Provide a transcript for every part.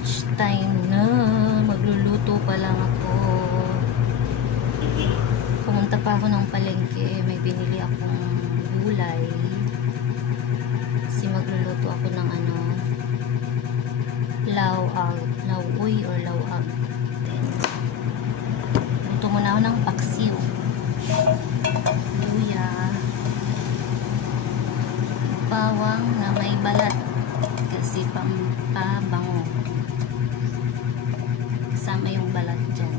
Lunch time na. Magluluto pa lang ako. Pumunta pa ako ng palengke. May binili akong gulay. Kasi magluluto ako ng lauoy or lauag. Luto muna ako ng paksiw. Luya. Bawang na may balat. Kasi pampabango. Kasama yung balat dyan.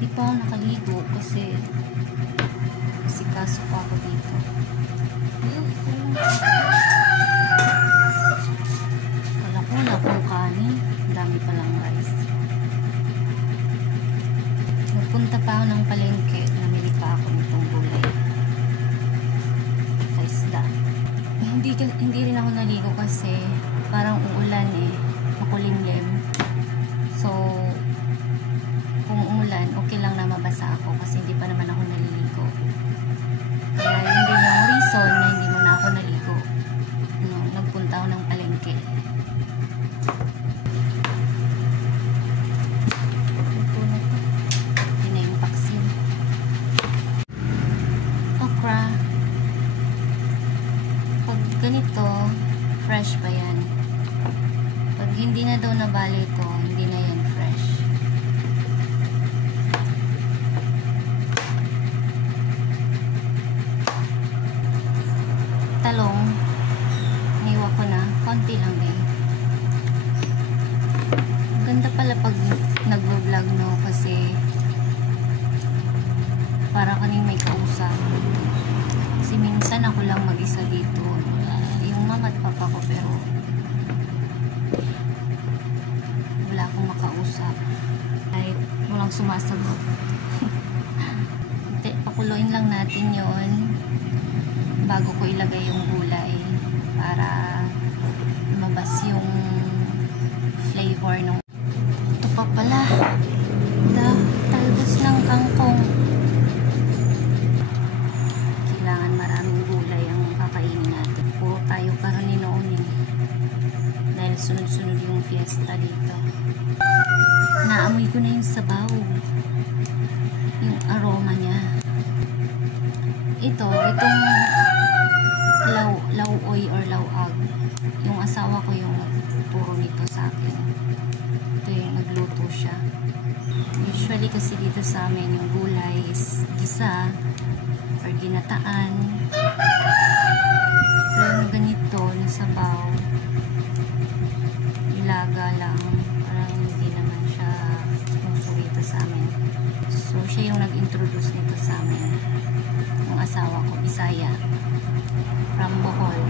Di pa ako nakaligo kasi kaso pa ako dito. Wala ko na akong kanin. Dami palang rice. Nagpunta pa ako ng palengke. Namili pa ako nitong gulay. Kaisda. Hindi rin ako naligo kasi parang uulan eh. Makulimlim. So, kung umulan, okay lang na mabasa ako kasi hindi pa naman ako naliligo. Kaya yun din yung reason na hindi muna ako naligo. Nagpunta ako ng palengke. Yun na yung paksiw. Okra. Pag ganito, fresh pa yan. Pag hindi na daw nabali ito, hindi na yan fresh. Talong, niwa ko na, konti lang din. Ganda pala pag nag-vlog, no, kasi para kaning may kausap. Kasi minsan ako lang mag-isa dito, yung mama at papa ko, pero wala akong makausap kahit walang sumasagot. Pakuloyin lang natin yon bago ko ilagay yung gulay para lumabas yung flavor ng ito pa pala talbos ng kangkong. Kailangan maraming gulay ang kakainin natin. Puro tayo karne noon dahil sunod-sunod yung fiesta dito. Naamoy ko na yung sabaw, yung aroma niya. Itong lauoy or lauag, yung asawa ko yung turo nito sa akin. Ito yung nagluto siya. Usually kasi dito sa amin yung gulay is gisa or ginataan. Pero yung ganito na sabaw, ilaga lang, parang hindi naman siya musuwito sa amin. So siya yung nag-introduce nito sa amin, yung asawa ko, Bisaya, from Bohol.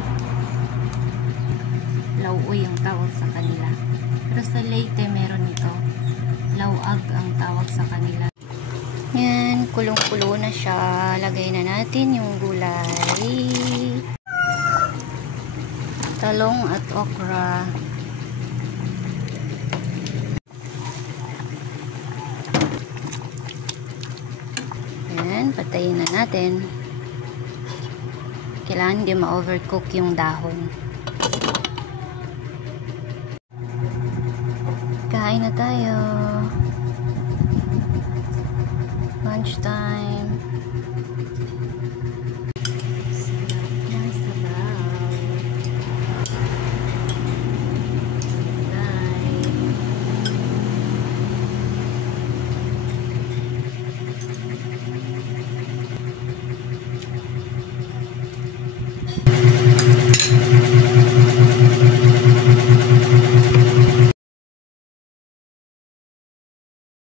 Lauoy ang tawag sa kanila, pero sa Leyte meron nito, lauag ang tawag sa kanila. Yan, kulong-kulo na siya. Lagay na natin yung gulay, talong at okra. Yan, patayin na natin. Kailangan hindi ma-overcook yung dahon. Kain na tayo. Lunch time.